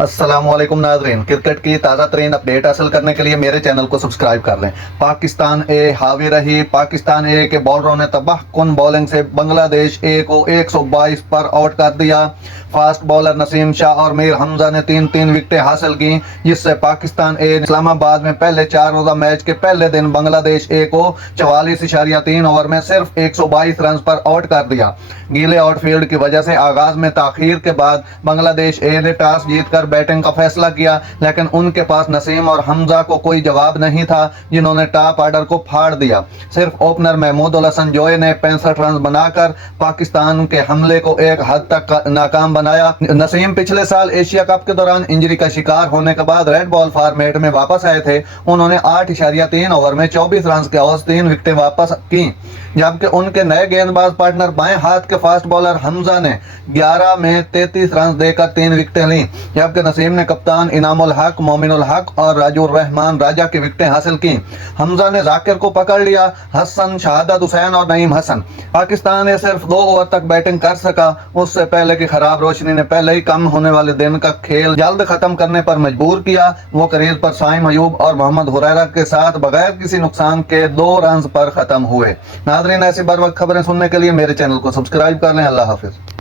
अस्सलाम वालेकुम नाज़रीन, क्रिकेट की ताज़ा तरीन अपडेट हासिल करने के लिए मेरे चैनल को सब्सक्राइब कर लें। पाकिस्तान ए हावी रही। पाकिस्तान ए के बॉलरों ने तबाहकुन बॉलिंग से बांग्लादेश ए को 122 पर आउट कर दिया। फास्ट बॉलर नसीम शाह और मीर हमजा ने तीन तीन विकेटें हासिल की, जिससे पाकिस्तान ए ने इस्लामाबाद में पहले 4 रोज़ा मैच के पहले दिन बांग्लादेश ए को 44.3 ओवर में सिर्फ 122 रन पर आउट कर दिया। गीले आउटफील्ड की वजह से आगाज में ताखीर के बाद बांग्लादेश ए ने टॉस जीतकर बैटिंग का फैसला किया, लेकिन उनके पास नसीम और हमजा को कोई जवाब नहीं था, जिन्होंने टॉप ऑर्डर को फाड़ दिया। सिर्फ ओपनर महमूदुल हसन जोए ने 65 रन बनाकर पाकिस्तान के हमले को एक हद तक नाकाम बनाया। नसीम पिछले साल एशिया कप के दौरान इंजरी का शिकार होने के बाद रेड बॉल फॉर्मेट में वापस आए थे। उन्होंने 8.3 ओवर में 24 रन के औसत 3 विकेटें वापस की, जबकि उनके नए गेंदबाज पार्टनर बाएं हाथ के फास्ट बॉलर हमजा ने 11 में 33 रन देकर 3 विकेटें लीं, जबकि नसीम ने कप्तान इनामुल हक, मोमिनुल हक और राजूर रहमान राजा की विकेटें हासिल की। हमजा ने जाकिर को पकड़ लिया। हसन, शहादत हुसैन और नईम हसन। पाकिस्तान ने सिर्फ 2 ओवर तक बैटिंग कर सका। उससे पहले की खराब रोशनी ने पहले ही कम होने वाले दिन का खेल जल्द खत्म करने पर मजबूर किया। वो क्रीज पर साइम अयूब और मोहम्मद हुरैरा के साथ बगैर किसी नुकसान के 2 रन पर खत्म हुए। नाज़रीन, ऐसी बर वक्त खबरें सुनने के लिए मेरे चैनल को सब्सक्राइब कर लें। अल्लाह हाफिज।